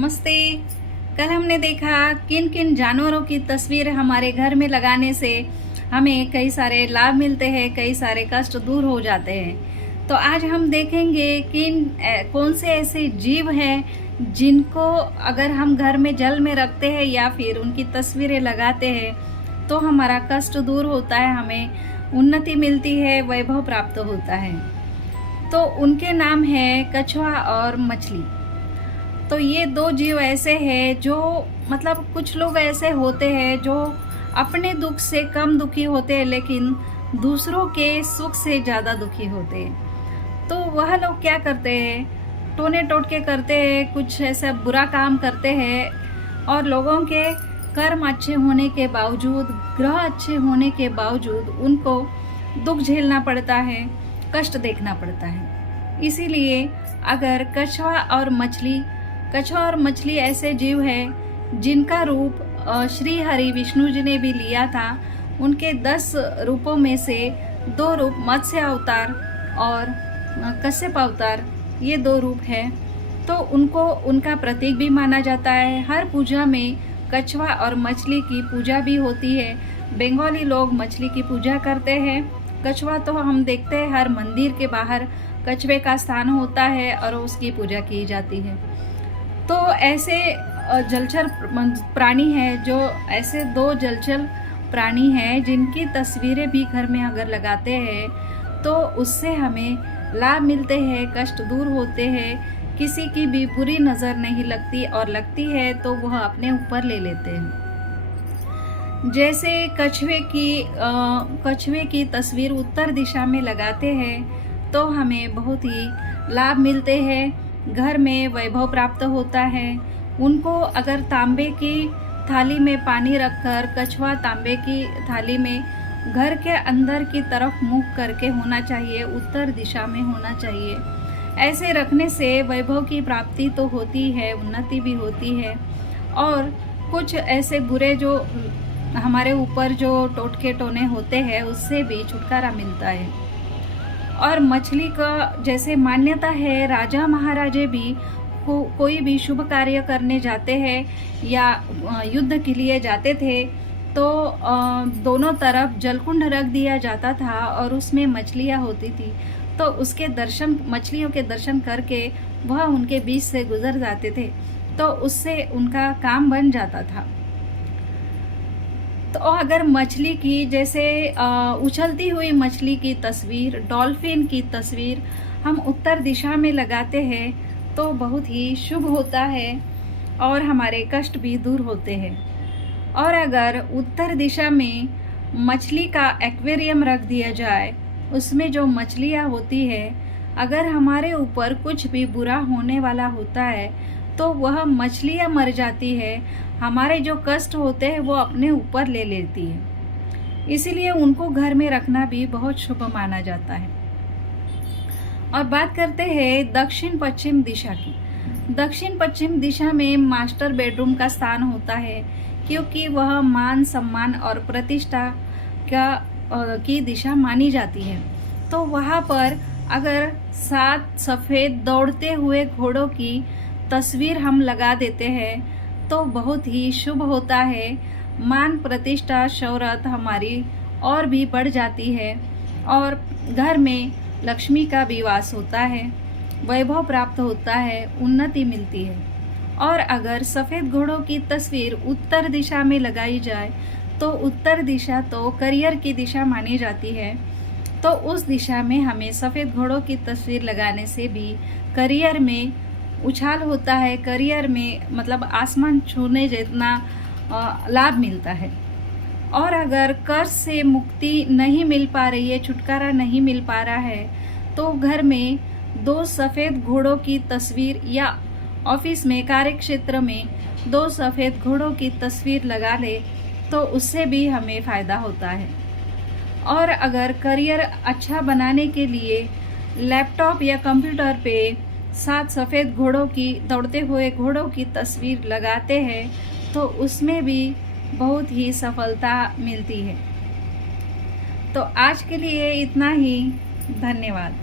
नमस्ते। कल हमने देखा किन किन जानवरों की तस्वीर हमारे घर में लगाने से हमें कई सारे लाभ मिलते हैं, कई सारे कष्ट दूर हो जाते हैं। तो आज हम देखेंगे कौन से ऐसे जीव हैं जिनको अगर हम घर में जल में रखते हैं या फिर उनकी तस्वीरें लगाते हैं तो हमारा कष्ट दूर होता है, हमें उन्नति मिलती है, वैभव प्राप्त होता है। तो उनके नाम है कछुआ और मछली। तो ये दो जीव ऐसे हैं जो कुछ लोग ऐसे होते हैं जो अपने दुख से कम दुखी होते हैं लेकिन दूसरों के सुख से ज़्यादा दुखी होते हैं। तो वह लोग क्या करते हैं, टोने टोटके करते हैं, कुछ ऐसा बुरा काम करते हैं और लोगों के कर्म अच्छे होने के बावजूद, ग्रह अच्छे होने के बावजूद उनको दुख झेलना पड़ता है, कष्ट देखना पड़ता है। इसीलिए अगर कछुआ और मछली ऐसे जीव हैं जिनका रूप श्री हरि विष्णु जी ने भी लिया था। उनके 10 रूपों में से 2 रूप मत्स्य अवतार और कश्यप अवतार, ये 2 रूप हैं। तो उनको उनका प्रतीक भी माना जाता है। हर पूजा में कछुआ और मछली की पूजा भी होती है। बंगाली लोग मछली की पूजा करते हैं। कछुआ तो हम देखते हैं हर मंदिर के बाहर कछुए का स्थान होता है और उसकी पूजा की जाती है। तो ऐसे जलचर प्राणी हैं, जो ऐसे 2 जलचर प्राणी हैं जिनकी तस्वीरें भी घर में अगर लगाते हैं तो उससे हमें लाभ मिलते हैं, कष्ट दूर होते हैं, किसी की भी बुरी नज़र नहीं लगती और लगती है तो वह अपने ऊपर ले लेते हैं। जैसे कछुए की तस्वीर उत्तर दिशा में लगाते हैं तो हमें बहुत ही लाभ मिलते हैं, घर में वैभव प्राप्त होता है। उनको अगर तांबे की थाली में पानी रखकर, कछुआ तांबे की थाली में घर के अंदर की तरफ मुख करके होना चाहिए, उत्तर दिशा में होना चाहिए। ऐसे रखने से वैभव की प्राप्ति तो होती है, उन्नति भी होती है और कुछ ऐसे बुरे जो हमारे ऊपर जो टोटके टोने होते हैं उससे भी छुटकारा मिलता है। और मछली का जैसे मान्यता है, राजा महाराजे भी कोई भी शुभ कार्य करने जाते हैं या युद्ध के लिए जाते थे तो दोनों तरफ जलकुंड रख दिया जाता था और उसमें मछलियाँ होती थी। तो उसके दर्शन, मछलियों के दर्शन करके वह उनके बीच से गुजर जाते थे तो उससे उनका काम बन जाता था। तो अगर मछली की जैसे उछलती हुई मछली की तस्वीर, डॉल्फिन की तस्वीर हम उत्तर दिशा में लगाते हैं तो बहुत ही शुभ होता है और हमारे कष्ट भी दूर होते हैं। और अगर उत्तर दिशा में मछली का एक्वेरियम रख दिया जाए, उसमें जो मछलियाँ होती है, अगर हमारे ऊपर कुछ भी बुरा होने वाला होता है तो वह मछलियाँ मर जाती है, हमारे जो कष्ट होते हैं वो अपने ऊपर ले लेती है। इसीलिए उनको घर में रखना भी बहुत शुभ माना जाता है। और बात करते हैं दक्षिण पश्चिम दिशा की। दक्षिण पश्चिम दिशा में मास्टर बेडरूम का स्थान होता है क्योंकि वह मान सम्मान और प्रतिष्ठा की दिशा मानी जाती है। तो वहाँ पर अगर 7 सफ़ेद दौड़ते हुए घोड़ों की तस्वीर हम लगा देते हैं तो बहुत ही शुभ होता है। मान प्रतिष्ठा शौहरत हमारी और भी बढ़ जाती है और घर में लक्ष्मी का भी वास होता है, वैभव प्राप्त होता है, उन्नति मिलती है। और अगर सफ़ेद घोड़ों की तस्वीर उत्तर दिशा में लगाई जाए तो उत्तर दिशा तो करियर की दिशा मानी जाती है। तो उस दिशा में हमें सफ़ेद घोड़ों की तस्वीर लगाने से भी करियर में उछाल होता है, करियर में आसमान छूने जितना लाभ मिलता है। और अगर कर्ज से मुक्ति नहीं मिल पा रही है, छुटकारा नहीं मिल पा रहा है तो घर में 2 सफ़ेद घोड़ों की तस्वीर या ऑफिस में, कार्य क्षेत्र में 2 सफ़ेद घोड़ों की तस्वीर लगा ले तो उससे भी हमें फ़ायदा होता है। और अगर करियर अच्छा बनाने के लिए लैपटॉप या कंप्यूटर पे 7 सफ़ेद घोड़ों की, दौड़ते हुए घोड़ों की तस्वीर लगाते हैं तो उसमें भी बहुत ही सफलता मिलती है। तो आज के लिए इतना ही। धन्यवाद।